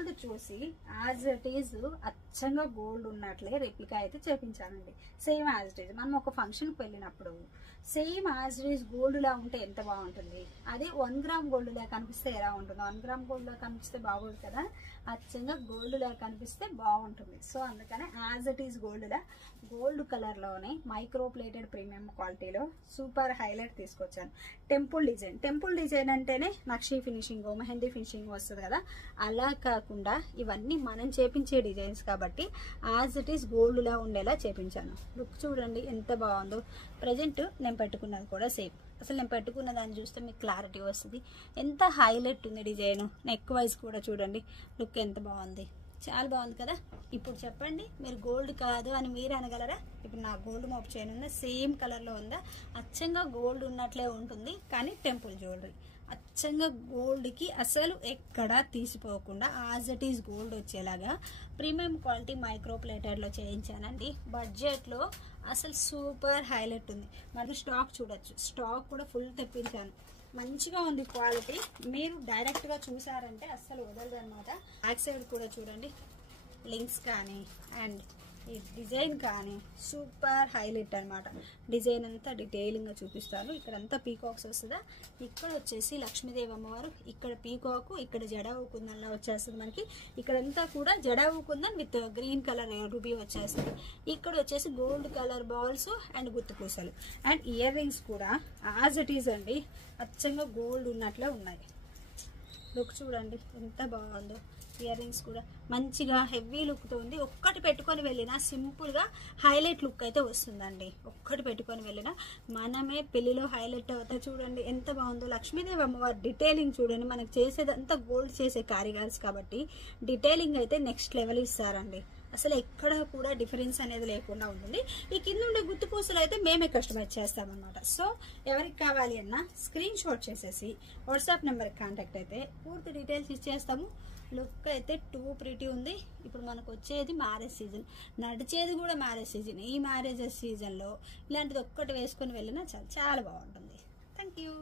Gold చూసి as it is అచ్చంగా gold ఉన్నట్లే రెప్లికా అయితే చేపించానండి. Same as it is. మనం ఒక ఫంక్షన్కి వెళ్ళినప్పుడు same as it is gold లా ఉంటే ఎంత బాగుంటుంది, అదే 1 గ్రామ్ గోల్డ్ లా కనిపిస్తే ఎలా ఉంటుంది? 1 గ్రామ్ గోల్డ్ లా కనిపిస్తే బాగోదు కదా, అచ్చంగా గోల్డ్ లా కనిపిస్తే బాగుంటుంది. సో అందుకనే as it is gold law gold colour లోనే మైక్రో ప్లేటెడ్ ప్రీమియం క్వాలిటీలో సూపర్ హైలైట్ తీసుకొచ్చాను. Temple design. టెంపుల్ డిజైన్ అంటేనే నక్షీ ఫినిషింగ్, మెహందీ ఫినిషింగ్ వస్తుంది కదా, అలా కాకుండా ఇవన్నీ మనం చేపించే డిజైన్స్ కాబట్టి యాజ్ ఇట్ ఈస్ గోల్డ్ లా ఉండేలా చేపించాను. లుక్ చూడండి ఎంత బాగుందో. ప్రజెంట్ నేను పెట్టుకున్నది కూడా సేమ్. అసలు నేను పెట్టుకున్న దాన్ని చూస్తే మీకు క్లారిటీ వస్తుంది. ఎంత హైలైట్ ఉంది డిజైన్. నెక్ వైజ్ కూడా చూడండి లుక్ ఎంత బాగుంది. చాలా బాగుంది కదా. ఇప్పుడు చెప్పండి, మీరు గోల్డ్ కాదు అని మీరు అనగలరా? ఇప్పుడు నా గోల్డ్ మోప్ చైన్ ఉందా, సేమ్ కలర్లో ఉందా, అచ్చంగా గోల్డ్ ఉన్నట్లే ఉంటుంది. కానీ టెంపుల్ జ్యువెలరీ అచ్చంగా గోల్డ్కి అసలు ఎక్కడా తీసిపోకుండా యాజ్ ఇట్ ఈస్ గోల్డ్ వచ్చేలాగా ప్రీమియం క్వాలిటీ మైక్రో ప్లేటర్లో చేయించానండి. బడ్జెట్లో అసలు సూపర్ హైలైట్ ఉంది. మరి స్టాక్ చూడొచ్చు, స్టాక్ కూడా ఫుల్ తెప్పించాను. మంచిగా ఉంది క్వాలిటీ. మీరు డైరెక్ట్గా చూసారంటే అస్సలు వదలదు అనమాట. బ్యాక్ సైడ్ కూడా చూడండి, లింక్స్ కానీ అండ్ ఈ డిజైన్ కానీ సూపర్ హైలైట్ అనమాట. డిజైన్ అంతా డీటెయిలింగ్గా చూపిస్తాను. ఇక్కడంతా పీకాక్స్ వస్తుందా, ఇక్కడ వచ్చేసి లక్ష్మీదేవి అమ్మవారు, ఇక్కడ పీకాకు, ఇక్కడ జడావు కుందన్లా వచ్చేస్తుంది మనకి. ఇక్కడంతా కూడా jadau kundan with green colour ruby వచ్చేస్తుంది. ఇక్కడ వచ్చేసి గోల్డ్ కలర్ బాల్స్ అండ్ గుత్తు పూసలు అండ్ ఇయర్ రింగ్స్ కూడా యాజ్ ఇట్ ఈజ్ అండి, అచ్చంగా గోల్డ్ ఉన్నట్లే ఉన్నాయి. లుక్ చూడండి ఎంత బాగుందో. ఇయర్ రింగ్స్ కూడా మంచిగా హెవీ లుక్తో ఉంది. ఒక్కటి పెట్టుకొని వెళ్ళినా సింపుల్గా హైలైట్ లుక్ అయితే వస్తుందండి. ఒక్కటి పెట్టుకొని వెళ్ళినా మనమే పెళ్లిలో హైలైట్ అవుతాయి. చూడండి ఎంత బాగుందో. లక్ష్మీదేవి అమ్మవారి డీటెయిలింగ్ చూడండి. మనకు చేసేదంతా గోల్డ్ చేసే కారిగార్స్ కాబట్టి డీటెయిలింగ్ అయితే నెక్స్ట్ లెవెల్ ఇస్తారండి. అసలు ఎక్కడ కూడా డిఫరెన్స్ అనేది లేకుండా ఉంటుంది. ఈ కింద ఉండే గుర్తు పూసలు అయితే మేమే కస్టమైజ్ చేస్తామన్నమాట. సో ఎవరికి కావాలి అన్నా స్క్రీన్ షాట్ చేసేసి వాట్సాప్ నెంబర్కి కాంటాక్ట్ అయితే పూర్తి డీటెయిల్స్ ఇచ్చేస్తాము. లుక్ అయితే టూ ప్రిటీ ఉంది. ఇప్పుడు మనకు వచ్చేది మ్యారేజ్ సీజన్, నడిచేది కూడా మ్యారేజ్ సీజన్. ఈ మ్యారేజ్ సీజన్లో ఇలాంటిది ఒక్కటి వేసుకొని వెళ్ళినా చాలా బాగుంటుంది. Thank you.